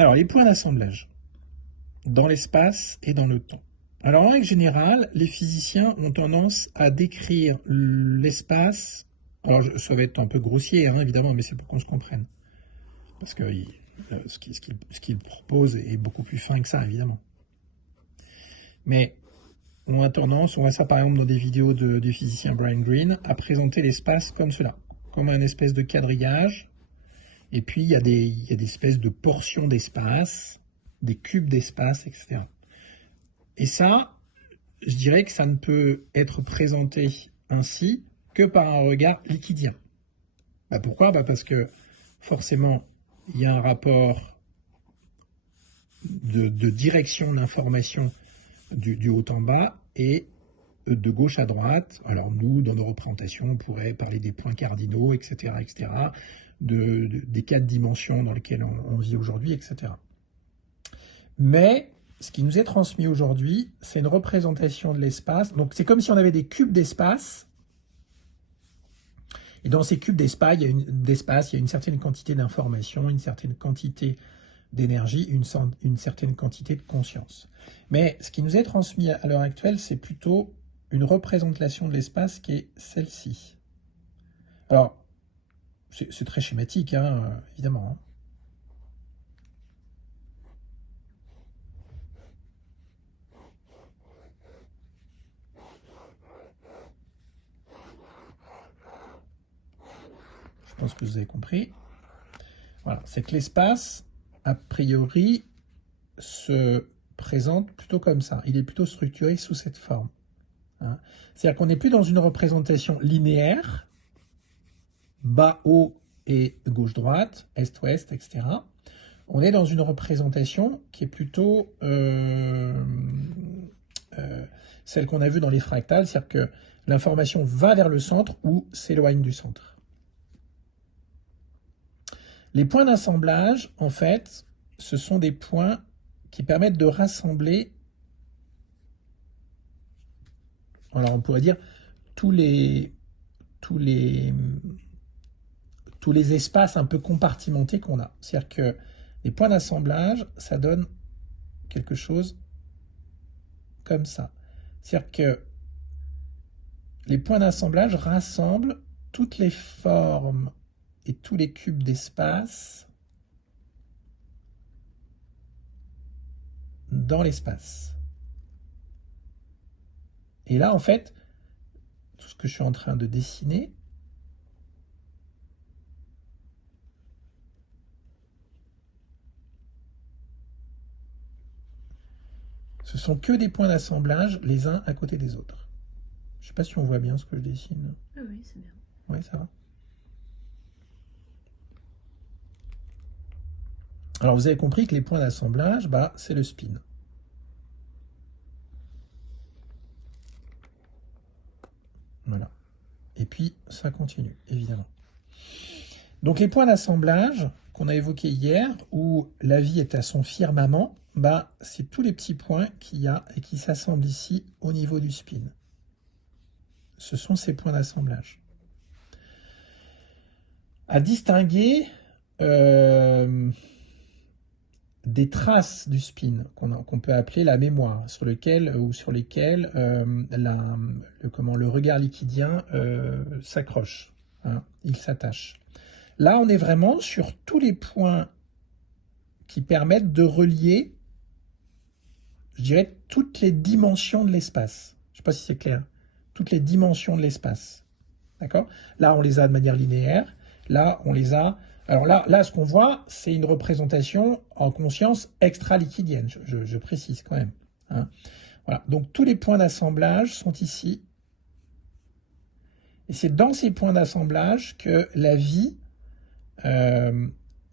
Alors, les points d'assemblage dans l'espace et dans le temps. Alors, en règle générale, les physiciens ont tendance à décrire l'espace. Alors, ça va être un peu grossier, hein, évidemment, mais c'est pour qu'on se comprenne. Parce que ce qu'il propose est beaucoup plus fin que ça, évidemment. Mais on a tendance, on voit ça par exemple dans des vidéos du physicien Brian Greene, à présenter l'espace comme cela, comme un espèce de quadrillage. Et puis, il y a des espèces de portions d'espace, des cubes d'espace, etc. Et ça, je dirais que ça ne peut être présenté ainsi que par un regard liquidien. Pourquoi? Parce que forcément, il y a un rapport de direction de l'information du haut en bas et de gauche à droite. Alors nous, dans nos représentations, on pourrait parler des points cardinaux, etc., etc., des 4 dimensions dans lesquelles on vit aujourd'hui, etc. Mais ce qui nous est transmis aujourd'hui, c'est une représentation de l'espace. Donc c'est comme si on avait des cubes d'espace. Et dans ces cubes d'espace, il y a une certaine quantité d'informations, une certaine quantité d'énergie, une certaine quantité de conscience. Mais ce qui nous est transmis à l'heure actuelle, c'est plutôt une représentation de l'espace qui est celle-ci. Alors, c'est très schématique, hein, évidemment. Hein. Je pense que vous avez compris. Voilà, c'est que l'espace, a priori, se présente plutôt comme ça. Il est plutôt structuré sous cette forme. Hein. C'est-à-dire qu'on n'est plus dans une représentation linéaire, bas-haut et gauche-droite, est-ouest, etc. On est dans une représentation qui est plutôt celle qu'on a vue dans les fractales, c'est-à-dire que l'information va vers le centre ou s'éloigne du centre. Les points d'assemblage, en fait, ce sont des points qui permettent de rassembler, alors on pourrait dire, tous les espaces un peu compartimentés qu'on a. C'est-à-dire que les points d'assemblage, ça donne quelque chose comme ça. C'est-à-dire que les points d'assemblage rassemblent toutes les formes et tous les cubes d'espace dans l'espace. Et là, en fait, tout ce que je suis en train de dessiner, ce sont que des points d'assemblage les uns à côté des autres. Je ne sais pas si on voit bien ce que je dessine. Ah oui, c'est bien. Oui, ça va. Alors, vous avez compris que les points d'assemblage, c'est le spin. Voilà. Et puis, ça continue, évidemment. Donc, les points d'assemblage qu'on a évoqués hier, où la vie est à son firmament, c'est tous les petits points qu'il y a et qui s'assemblent ici au niveau du spin. Ce sont ces points d'assemblage. À distinguer des traces du spin qu'on peut appeler la mémoire, sur lesquelles le regard liquidien s'accroche, hein, il s'attache. Là, on est vraiment sur tous les points qui permettent de relier, je dirais, toutes les dimensions de l'espace. Je ne sais pas si c'est clair. Toutes les dimensions de l'espace. D'accord? Là, on les a de manière linéaire. Là, on les a... Alors là, ce qu'on voit, c'est une représentation en conscience extra-liquidienne. Je précise quand même. Hein. Voilà. Donc, tous les points d'assemblage sont ici. Et c'est dans ces points d'assemblage que la vie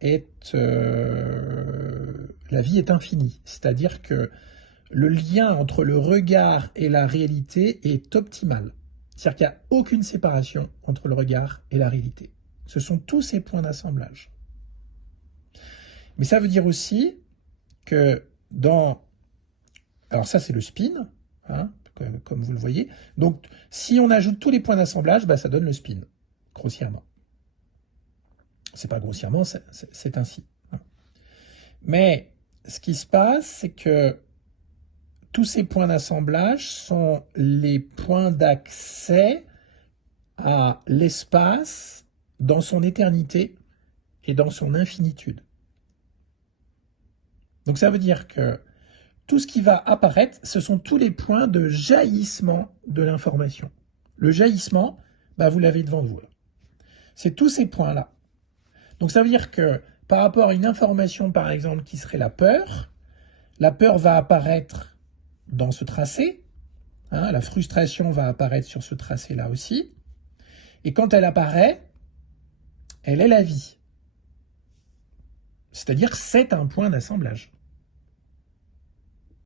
est infinie. C'est-à-dire que le lien entre le regard et la réalité est optimal. C'est-à-dire qu'il n'y a aucune séparation entre le regard et la réalité. Ce sont tous ces points d'assemblage. Mais ça veut dire aussi que alors ça, c'est le spin, hein, comme vous le voyez. Donc, si on ajoute tous les points d'assemblage, ça donne le spin, grossièrement. C'est pas grossièrement, c'est ainsi. Mais ce qui se passe, c'est que tous ces points d'assemblage sont les points d'accès à l'espace dans son éternité et dans son infinitude. Donc ça veut dire que tout ce qui va apparaître, ce sont tous les points de jaillissement de l'information. Le jaillissement, vous l'avez devant vous. C'est tous ces points-là. Donc ça veut dire que par rapport à une information, par exemple, qui serait la peur va apparaître dans ce tracé, la frustration va apparaître sur ce tracé-là aussi, et quand elle apparaît, elle est la vie. C'est-à-dire c'est un point d'assemblage.